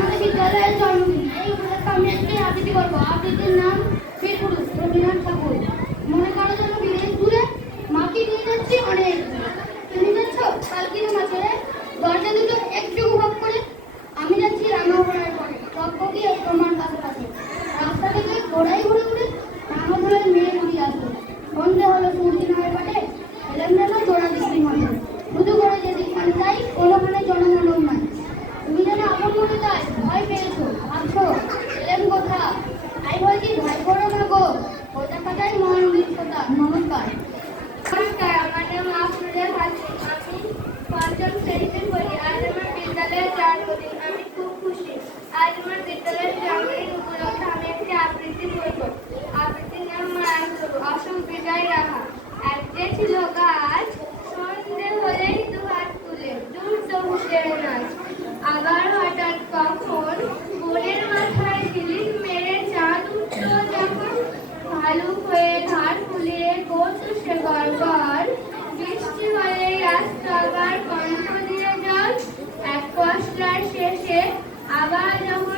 আমাদের বিদ্যালয়ের জন্মদিন। এই উপলক্ষে আমি একটি আবৃত্তি করবো। আবৃত্তির নাম বীরপুরুষ, রবীন্দ্রনাথ ঠাকুর। মনে করো যেন বিদেশ দূরে মাটি নিয়ে যাচ্ছি অনেক দূরে। তুমি যাচ্ছ কালকিনি মাঠে, দরজা দুটো একটু ভাগ করে। আমি যাচ্ছি রান্নাঘরের পরে, টকবগি তোমার কাছে কাছে। রাস্তা থেকে ঘোড়াই ঘুরে ঘুরে রান্নাঘরের মেয়ে ঘুরি আসবে। সন্ধে হলো সূর্যি নয় পাটে, এলেন যেন জোড়া দিচ্ছি মাঠে। শুধু করে যেদিক মানে যাই, কোনোখানে জনগণন নাই। তুমি যেন আপন মনে চাই, ভয় পেয়েছো, ভাবছো এলেন কোথা। তাই বলছি ভয় করো না গো, ওটা কাটাই মহান বিশ্বতা। নমস্কার। নমস্কার, আমার নাম আফরোজা খাতুন। আমি পঞ্চম শ্রেণীতে পড়ি। আজ আমার বিদ্যালয়ের জন্মদিন। আমি খুব খুশি। আজ আমার বিদ্যালয়ের জন্মদিন উপলক্ষে আমি একটি আবৃত্তি করব। আবৃত্তির নাম মায়ান তরু। অশোক বিজয় রাহা। এক যে ছিল গাছ, সন্ধে হলেই দুহাত তুলে দূর দৌড়ে নাচ। আবার হঠাৎ কখন বনের মাথায় ঝিলিক মেরে চাঁদ উঠল যখন, ভালুক হয়ে ধার ফুলিয়ে করত সে গড়গড়। বৃষ্টি হলে রাস্তাঘাট কণ্ঠ দিয়ে জল। এক কষ্টার শেষে আবার যখন